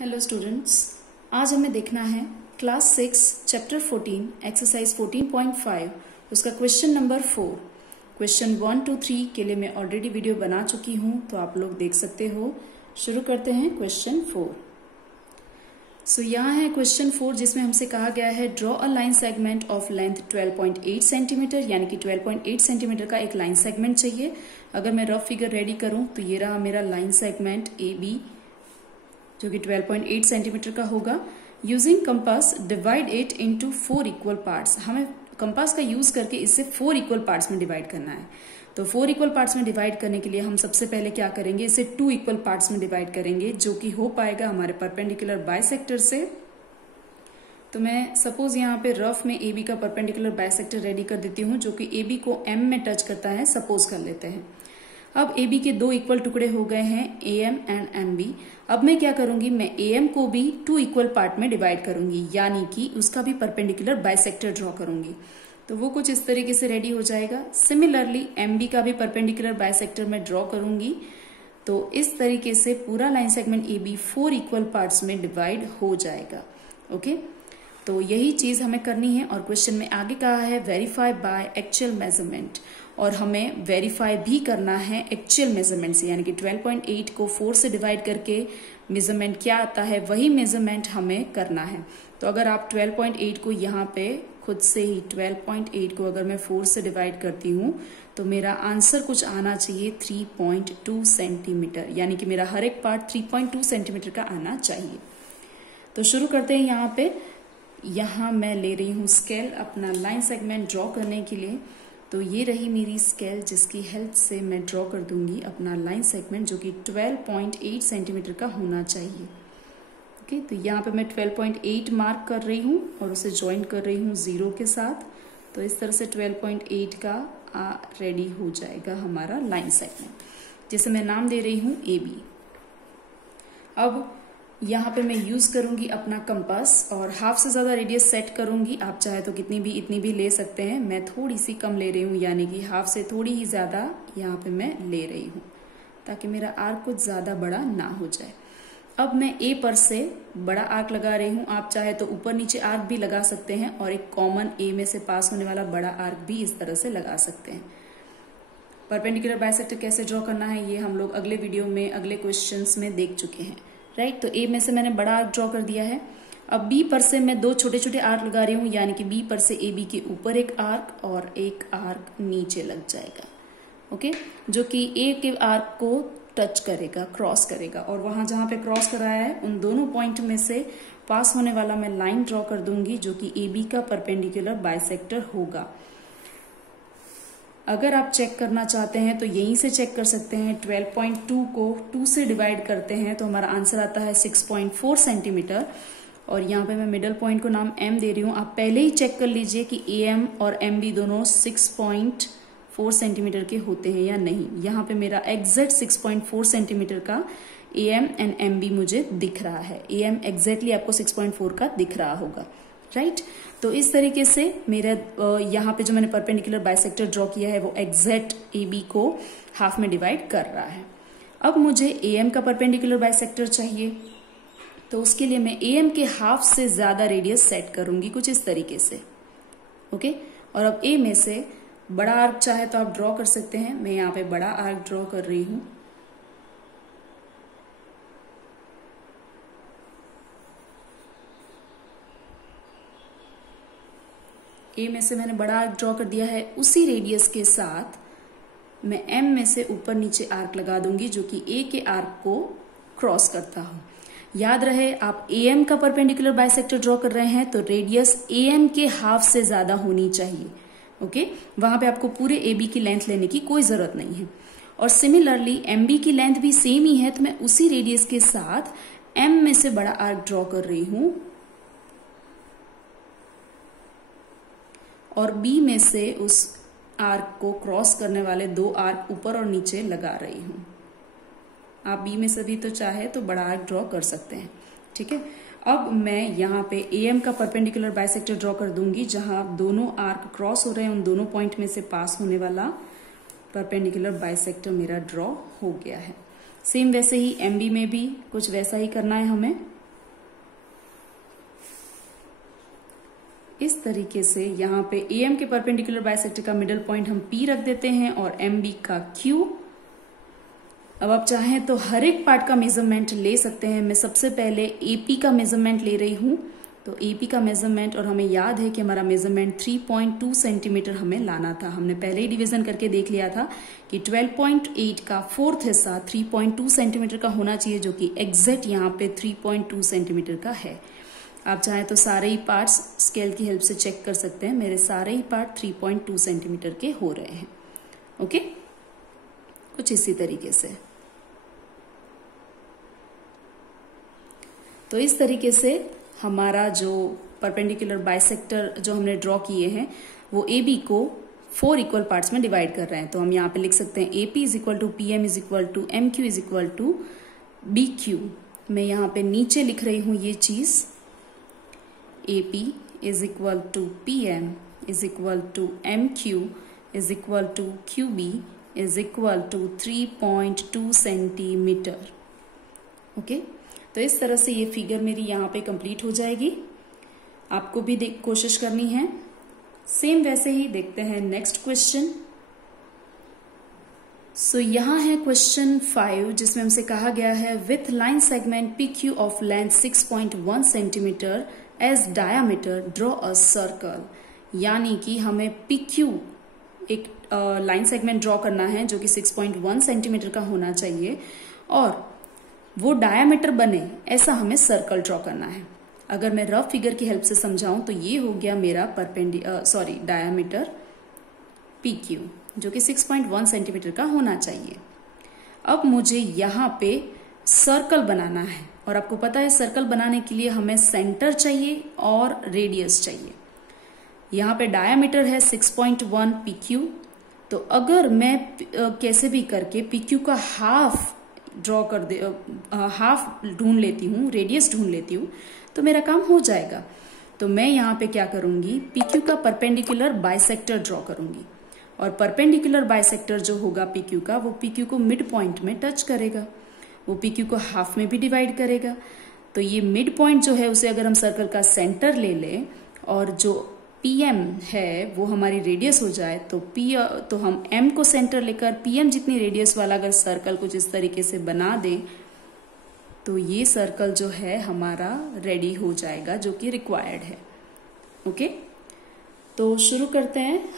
Hello students, आज हमें देखना है क्लास 6 चैप्टर 14 एक्सरसाइज 14.5 उसका क्वेश्चन नंबर 4। क्वेश्चन 1 to 3 के लिए मैं ऑलरेडी वीडियो बना चुकी हूं, तो आप लोग देख सकते हो। शुरू करते हैं क्वेश्चन 4। सो यहाँ है क्वेश्चन 4 जिसमें हमसे कहा गया है draw a line segment of length 12.8 centimetre, यानी कि 12.8 सेंटीमीटर का एक लाइन सेगमेंट चाहिए। अगर मैं रफ फिगर रेडी करूं तो ये रहा मेरा लाइन सेगमेंट ए बी जो कि 12.8 सेंटीमीटर का होगा। Using compass divide it into 4 equal parts. हमें कंपास का यूज करके इसे 4 इक्वल पार्ट्स में डिवाइड करना है। तो 4 इक्वल पार्ट्स में डिवाइड करने के लिए हम सबसे पहले क्या करेंगे, इसे 2 इक्वल पार्ट्स में डिवाइड करेंगे, जो कि हो पाएगा हमारे परपेंडिकुलर बाइसेक्टर से। तो मैं सपोज यहाँ पे रफ में ए बी का परपेंडिकुलर बाइसेक्टर रेडी कर देती हूँ, जो कि ए बी को एम में टच करता है, सपोज कर लेते हैं। अब ए बी के 2 इक्वल टुकड़े हो गए हैं, A M and M B. अब मैं क्या करूंगी, मैं ए एम को भी 2 इक्वल पार्ट में डिवाइड करूंगी, यानी कि उसका भी परपेंडिकुलर बाइसेक्टर ड्रॉ करूंगी। तो वो कुछ इस तरीके से रेडी हो जाएगा। सिमिलरली एम बी का भी परपेंडिकुलर बाइसेक्टर में ड्रॉ करूंगी। तो इस तरीके से पूरा line segment A B 4 equal parts में डिवाइड हो जाएगा। ओके, तो यही चीज हमें करनी है। और क्वेश्चन में आगे कहा है वेरीफाई बाय एक्चुअल मेजरमेंट, और हमें वेरीफाई भी करना है एक्चुअल मेजरमेंट से, यानी कि 12.8 को 4 से डिवाइड करके मेजरमेंट क्या आता है वही मेजरमेंट हमें करना है। तो अगर आप 12.8 को यहाँ पे खुद से ही 12.8 को अगर मैं 4 से डिवाइड करती हूँ तो मेरा आंसर कुछ आना चाहिए 3.2 सेंटीमीटर, यानी कि मेरा हर एक पार्ट 3.2 सेंटीमीटर का आना चाहिए। तो शुरू करते हैं। यहाँ पे मैं ले रही हूँ स्केल अपना लाइन सेगमेंट ड्रॉ करने के लिए। तो ये रही मेरी स्केल, जिसकी हेल्प से मैं ड्रॉ कर दूंगी अपना लाइन सेगमेंट, जो कि 12.8 सेंटीमीटर का होना चाहिए। ओके, तो यहाँ पे मैं 12.8 मार्क कर रही हूँ और उसे ज्वाइन कर रही हूँ 0 के साथ। तो इस तरह से 12.8 का रेडी हो जाएगा हमारा लाइन सेगमेंट, जिसे मैं नाम दे रही हूँ ए बी। अब यहाँ पे मैं यूज करूंगी अपना कंपास और हाफ से ज्यादा रेडियस सेट करूंगी। आप चाहे तो इतनी भी ले सकते हैं। मैं थोड़ी सी कम ले रही हूँ, यानी कि हाफ से थोड़ी ही ज्यादा यहाँ पे मैं ले रही हूँ, ताकि मेरा आर्क कुछ ज्यादा बड़ा ना हो जाए। अब मैं ए पर से बड़ा आर्क लगा रही हूँ। आप चाहे तो ऊपर नीचे आर्क भी लगा सकते हैं, और एक कॉमन ए में से पास होने वाला बड़ा आर्क भी इस तरह से लगा सकते हैं। परपेंडिकुलर बाइसेक्टर कैसे ड्रॉ करना है ये हम लोग अगले वीडियो में अगले क्वेश्चंस में देख चुके हैं, राइट। तो ए में से मैंने बड़ा आर्क ड्रॉ कर दिया है। अब बी पर से मैं 2 छोटे छोटे आर्क लगा रही हूँ, यानी कि बी पर से ए बी के ऊपर एक आर्क और एक आर्क नीचे लग जाएगा। ओके, जो कि ए के आर्क को टच करेगा, क्रॉस करेगा, और वहां जहां पे क्रॉस कराया है उन दोनों पॉइंट में से पास होने वाला मैं लाइन ड्रॉ कर दूंगी, जो कि ए बी का परपेंडिकुलर बाइसेक्टर होगा। अगर आप चेक करना चाहते हैं तो यहीं से चेक कर सकते हैं। 12.2 को 2 से डिवाइड करते हैं तो हमारा आंसर आता है 6.4 सेंटीमीटर। और यहाँ पे मैं मिडल पॉइंट को नाम एम दे रही हूँ। आप पहले ही चेक कर लीजिए कि ए एम और एम बी दोनों 6.4 सेंटीमीटर के होते हैं या नहीं। यहाँ पे मेरा एग्जैक्ट 6.4 सेंटीमीटर का A M and M B मुझे दिख रहा है। ए एम एग्जैक्टली आपको 6.4 का दिख रहा होगा, राइट। तो इस तरीके से मेरा यहाँ पे जो मैंने परपेंडिकुलर बाइसेक्टर ड्रॉ किया है वो एग्जैक्ट ए बी को हाफ में डिवाइड कर रहा है। अब मुझे ए एम का परपेंडिकुलर बाइसेक्टर चाहिए, तो उसके लिए मैं ए एम के हाफ से ज्यादा रेडियस सेट करूंगी कुछ इस तरीके से। ओके, और अब ए में से बड़ा आर्क चाहे तो आप ड्रॉ कर सकते हैं। मैं यहाँ पे बड़ा आर्क ड्रॉ कर रही हूँ। ए में से मैंने बड़ा आर्क ड्रॉ कर दिया है। उसी रेडियस के साथ मैं एम में से ऊपर नीचे आर्क लगा दूंगी, जो कि ए के आर्क को क्रॉस करता हूं। याद रहे, आप ए एम का परपेंडिकुलर बाइसेक्टर ड्रॉ कर रहे हैं तो रेडियस ए एम के हाफ से ज्यादा होनी चाहिए। ओके, वहां पे आपको पूरे ए बी की लेंथ लेने की कोई जरूरत नहीं है। और सिमिलरली एम बी की लेंथ भी सेम ही है, तो मैं उसी रेडियस के साथ एम में से बड़ा आर्क ड्रॉ कर रही हूं और बी में से उस आर्क को क्रॉस करने वाले 2 आर्क ऊपर और नीचे लगा रही हूं। आप बी में से भी तो चाहे तो बड़ा आर्क ड्रॉ कर सकते हैं, ठीक है। अब मैं यहाँ पे ए एम का परपेंडिकुलर बाइसेक्टर ड्रॉ कर दूंगी, जहां दोनों आर्क क्रॉस हो रहे हैं, उन दोनों पॉइंट में से पास होने वाला परपेंडिकुलर बाइसेक्टर मेरा ड्रॉ हो गया है। सेम वैसे ही एम बी में भी कुछ वैसा ही करना है हमें। इस तरीके से यहाँ पे AM के परपेंडिकुलर बाइसेक्टर का मिडल पॉइंट हम P रख देते हैं और MB का Q। अब आप चाहें तो हर एक पार्ट का मेजरमेंट ले सकते हैं। मैं सबसे पहले AP का मेजरमेंट ले रही हूँ। तो AP का मेजरमेंट, और हमें याद है कि हमारा मेजरमेंट 3.2 सेंटीमीटर हमें लाना था। हमने पहले ही डिवीजन करके देख लिया था कि 12.8 का फोर्थ हिस्सा 3.2 सेंटीमीटर का होना चाहिए, जो कि एग्जैक्ट यहाँ पे 3.2 सेंटीमीटर का है। आप चाहें तो सारे ही पार्ट्स स्केल की हेल्प से चेक कर सकते हैं। मेरे सारे ही पार्ट 3.2 सेंटीमीटर के हो रहे हैं। ओके, कुछ इसी तरीके से। तो इस तरीके से हमारा जो परपेंडिकुलर बाइसेक्टर जो हमने ड्रॉ किए हैं वो AB को 4 इक्वल पार्ट्स में डिवाइड कर रहे हैं। तो हम यहाँ पे लिख सकते हैं AP is equal to PM is equal to MQ is equal to BQ। मैं यहाँ पे नीचे लिख रही हूँ ये चीज, AP is equal to PM is equal to MQ is equal to QB is equal to 3.2 centimetre. Okay, तो इस तरह से ये फिगर मेरी यहाँ पे कंप्लीट हो जाएगी। आपको भी कोशिश करनी है। सेम वैसे ही देखते हैं नेक्स्ट क्वेश्चन। सो यहाँ है क्वेश्चन 5, जिसमें हमसे कहा गया है with line segment PQ of length 6.1 centimetre as diameter draw a circle. यानी कि हमें PQ एक लाइन सेगमेंट ड्रॉ करना है जो कि 6.1 सेंटीमीटर का होना चाहिए और वो डायामीटर बने ऐसा हमें सर्कल ड्रॉ करना है। अगर मैं रफ फिगर की हेल्प से समझाऊं तो ये हो गया मेरा डायामीटर PQ जो कि 6.1 सेंटीमीटर का होना चाहिए। अब मुझे यहाँ पे सर्कल बनाना है और आपको पता है सर्कल बनाने के लिए हमें सेंटर चाहिए और रेडियस चाहिए। यहाँ पे डायामीटर है 6.1 PQ। तो अगर मैं कैसे भी करके PQ का हाफ ड्रॉ कर दे, हाफ ढूंढ लेती हूँ, रेडियस ढूंढ लेती हूँ, तो मेरा काम हो जाएगा। तो मैं यहाँ पे क्या करूंगी, PQ का परपेंडिकुलर बाइसेक्टर ड्रॉ करूंगी और परपेंडिकुलर बाइसेक्टर जो होगा PQ का, वो PQ को मिड पॉइंट में टच करेगा, वो PQ को हाफ में भी डिवाइड करेगा। तो ये मिड पॉइंट जो है उसे अगर हम सर्कल का सेंटर ले लें और जो PM है वो हमारी रेडियस हो जाए तो हम M को सेंटर लेकर PM जितनी रेडियस वाला अगर सर्कल कुछ इस तरीके से बना दें तो ये सर्कल जो है हमारा रेडी हो जाएगा, जो कि रिक्वायर्ड है। ओके, तो शुरू करते हैं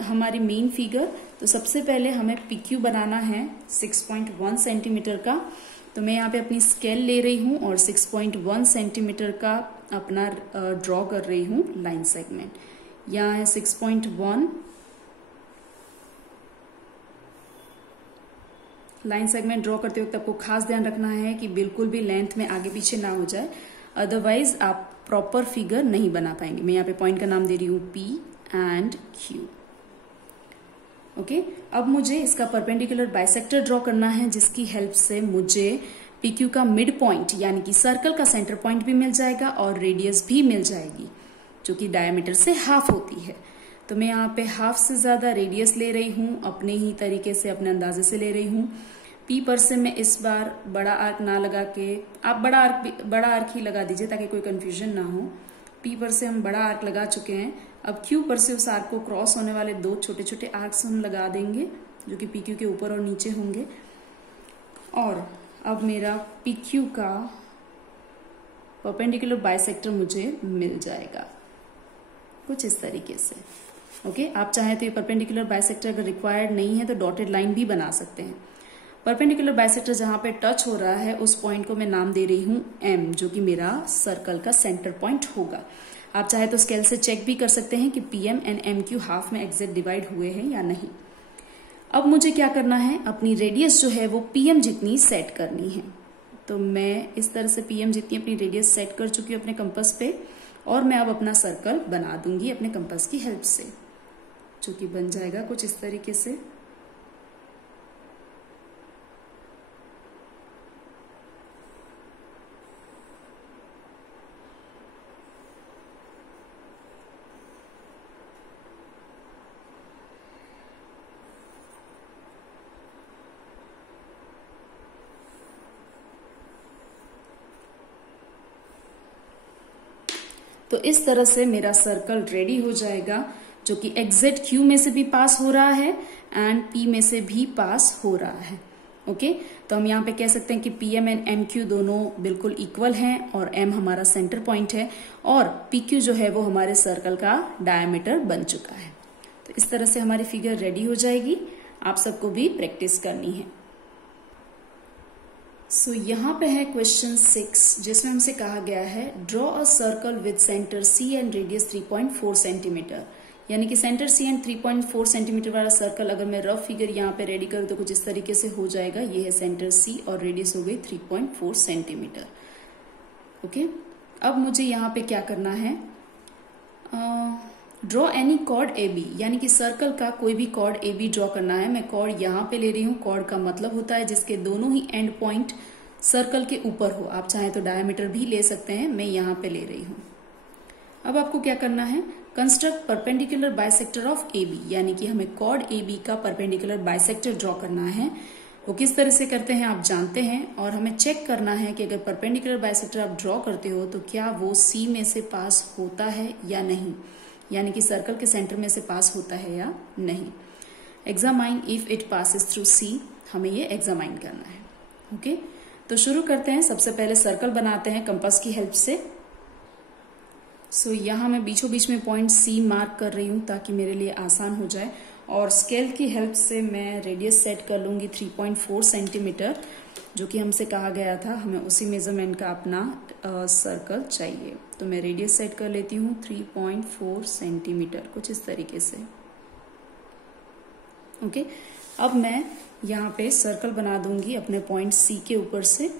हमारी मेन फिगर। तो सबसे पहले हमें PQ बनाना है 6.1 सेंटीमीटर का। तो मैं यहाँ पे अपनी स्केल ले रही हूँ और 6.1 सेंटीमीटर का अपना ड्रॉ कर रही हूँ लाइन सेगमेंट। यहाँ है 6.1 लाइन सेगमेंट ड्रॉ करते वक्त आपको खास ध्यान रखना है कि बिल्कुल भी लेंथ में आगे पीछे ना हो जाए, अदरवाइज आप प्रॉपर फिगर नहीं बना पाएंगे। मैं यहाँ पे पॉइंट का नाम दे रही हूँ P एंड Q। ओके, अब मुझे इसका परपेंडिकुलर बाइसेक्टर ड्रॉ करना है जिसकी हेल्प से मुझे PQ का मिड पॉइंट यानी कि सर्कल का सेंटर पॉइंट भी मिल जाएगा और रेडियस भी मिल जाएगी जो कि डायमीटर से हाफ होती है। तो मैं यहाँ पे हाफ से ज्यादा रेडियस ले रही हूँ, अपने ही तरीके से अपने अंदाजे से ले रही हूँ। P पर से मैं इस बार बड़ा आर्क ना लगा के, आप बड़ा आर्क ही लगा दीजिए ताकि कोई कंफ्यूजन ना हो। P पर से हम बड़ा आर्क लगा चुके हैं। अब Q पर से उस आर्क को क्रॉस होने वाले 2 छोटे छोटे आर्क्स हम लगा देंगे जो कि PQ के ऊपर और नीचे होंगे। और अब मेरा PQ का परपेंडिकुलर बाइसेक्टर मुझे मिल जाएगा कुछ इस तरीके से। ओके, आप चाहें तो ये परपेंडिकुलर बाइसेक्टर अगर रिक्वायर्ड नहीं है तो डॉटेड लाइन भी बना सकते हैं। परपेंडिकुलर बाइसेक्टर जहां पे टच हो रहा है उस पॉइंट को मैं नाम दे रही हूं M, जो कि मेरा सर्कल का सेंटर पॉइंट होगा। आप चाहे तो स्केल से चेक भी कर सकते हैं कि PM एंड MQ हाफ में एग्जैक्ट डिवाइड हुए हैं या नहीं। अब मुझे क्या करना है, अपनी रेडियस जो है वो PM जितनी सेट करनी है। तो मैं इस तरह से PM जितनी अपनी रेडियस सेट कर चुकी हूँ अपने कंपास पे और मैं अब अपना सर्कल बना दूंगी अपने कंपास की हेल्प से, जो कि बन जाएगा कुछ इस तरीके से। तो इस तरह से मेरा सर्कल रेडी हो जाएगा, जो कि एग्जैक्ट क्यू में से भी पास हो रहा है एंड पी में से भी पास हो रहा है। ओके, तो हम यहाँ पे कह सकते हैं कि P M and M Q दोनों बिल्कुल इक्वल हैं और एम हमारा सेंटर पॉइंट है और पी क्यू जो है वो हमारे सर्कल का डायमीटर बन चुका है। तो इस तरह से हमारी फिगर रेडी हो जाएगी। आप सबको भी प्रैक्टिस करनी है। सो यहाँ पे है क्वेश्चन 6, जिसमें हमसे कहा गया है draw a circle with centre C and radius 3.4 centimetre. यानी कि सेंटर सी एंड 3.4 सेंटीमीटर वाला सर्कल अगर मैं रफ फिगर यहाँ पे रेडी करूँ तो कुछ इस तरीके से हो जाएगा। ये है सेंटर सी और रेडियस हो गई 3.4 सेंटीमीटर। ओके, अब मुझे यहाँ पे क्या करना है, draw any chord A B, यानी कि सर्कल का कोई भी कॉर्ड ए बी ड्रॉ करना है। मैं कॉर्ड यहाँ पे ले रही हूँ। कॉर्ड का मतलब होता है जिसके दोनों ही एंड पॉइंट सर्कल के ऊपर हो। आप चाहे तो डायमीटर भी ले सकते हैं, मैं यहाँ पे ले रही हूँ। अब आपको क्या करना है, construct perpendicular bisector of A B, यानी कि हमें कॉर्ड ए बी का परपेंडिकुलर बाइसेक्टर ड्रॉ करना है। वो किस तरह से करते हैं आप जानते हैं, और हमें चेक करना है कि अगर परपेंडिकुलर बाइसेक्टर आप ड्रॉ करते हो तो क्या वो सी में से पास होता है या नहीं, यानी कि सर्कल के सेंटर में से पास होता है या नहीं। Examine if it passes through C, हमें ये एग्जामाइन करना है। ओके, तो शुरू करते हैं। सबसे पहले सर्कल बनाते हैं कंपास की हेल्प से। सो यहाँ मैं बीचों बीच में पॉइंट सी मार्क कर रही हूँ ताकि मेरे लिए आसान हो जाए, और स्केल की हेल्प से मैं रेडियस सेट कर लूंगी 3.4 सेंटीमीटर, जो कि हमसे कहा गया था। हमें उसी मेजरमेंट का अपना सर्कल चाहिए। तो मैं रेडियस सेट कर लेती हूँ 3.4 सेंटीमीटर, कुछ इस तरीके से। ओके, अब मैं यहाँ पे सर्कल बना दूंगी अपने पॉइंट सी के ऊपर से।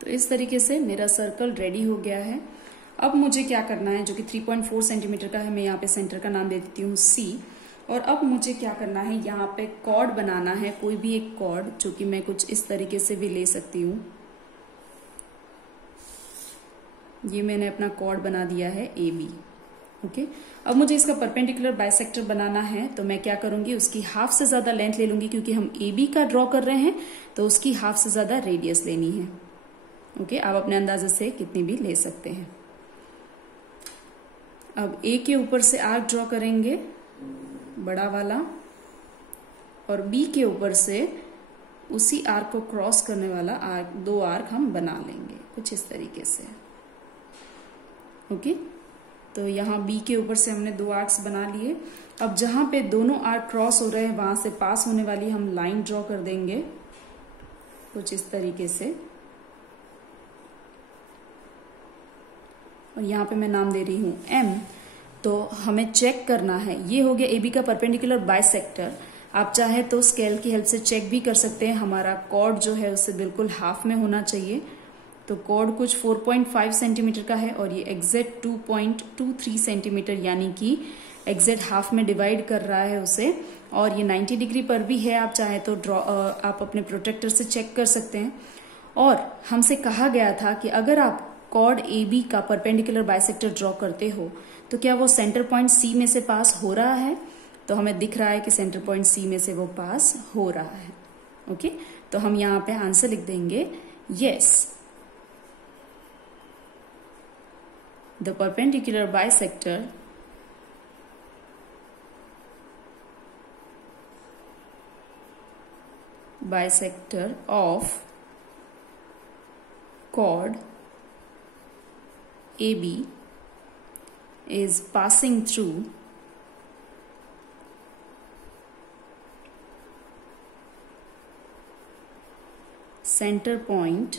तो इस तरीके से मेरा सर्कल रेडी हो गया है। अब मुझे क्या करना है, जो कि 3.4 सेंटीमीटर का है, मैं यहाँ पे सेंटर का नाम दे देती हूँ सी। और अब मुझे क्या करना है, यहाँ पे कॉर्ड बनाना है, कोई भी एक कॉर्ड, जो कि मैं कुछ इस तरीके से भी ले सकती हूँ। ये मैंने अपना कॉर्ड बना दिया है ए बी। ओके, अब मुझे इसका परपेंडिकुलर बाइसेक्टर बनाना है, तो मैं क्या करूंगी, उसकी हाफ से ज्यादा लेंथ ले लूंगी, क्योंकि हम ए बी का ड्रॉ कर रहे हैं तो उसकी हाफ से ज्यादा रेडियस लेनी है। ओके, आप अपने अंदाजे से कितनी भी ले सकते हैं। अब ए के ऊपर से आर्क ड्रॉ करेंगे बड़ा वाला, और बी के ऊपर से उसी आर्क को क्रॉस करने वाला आर्क, दो आर्क हम बना लेंगे कुछ इस तरीके से। ओके, तो यहाँ बी के ऊपर से हमने दो आर्क्स बना लिए। अब जहां पे दोनों आर्क क्रॉस हो रहे हैं वहां से पास होने वाली हम लाइन ड्रॉ कर देंगे कुछ इस तरीके से, और यहाँ पे मैं नाम दे रही हूँ एम। तो हमें चेक करना है, ये हो गया ए बी का परपेंडिकुलर बाइसेक्टर। आप चाहे तो स्केल की हेल्प से चेक भी कर सकते हैं। हमारा कॉर्ड जो है उससे बिल्कुल हाफ में होना चाहिए। तो कॉर्ड कुछ 4.5 सेंटीमीटर का है और ये एग्जैक्ट 2.23 सेंटीमीटर, यानी कि एग्जैक्ट हाफ में डिवाइड कर रहा है उसे। और ये 90 डिग्री पर भी है। आप चाहे तो आप अपने प्रोटेक्टर से चेक कर सकते हैं। और हमसे कहा गया था कि अगर आप कॉर्ड ए बी का परपेंडिकुलर बाइसेक्टर ड्रॉ करते हो तो क्या वो सेंटर पॉइंट सी में से पास हो रहा है। तो हमें दिख रहा है कि सेंटर पॉइंट सी में से वो पास हो रहा है। ओके, तो हम यहाँ पे आंसर लिख देंगे yes, the perpendicular bisector of chord AB is passing through center point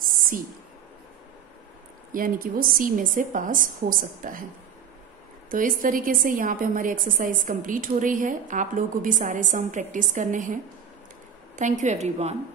C, यानी कि वो C में से पास हो सकता है। तो इस तरीके से यहाँ पे हमारी एक्सरसाइज कंप्लीट हो रही है। आप लोगों को भी सारे सम प्रैक्टिस करने हैं। Thank you everyone.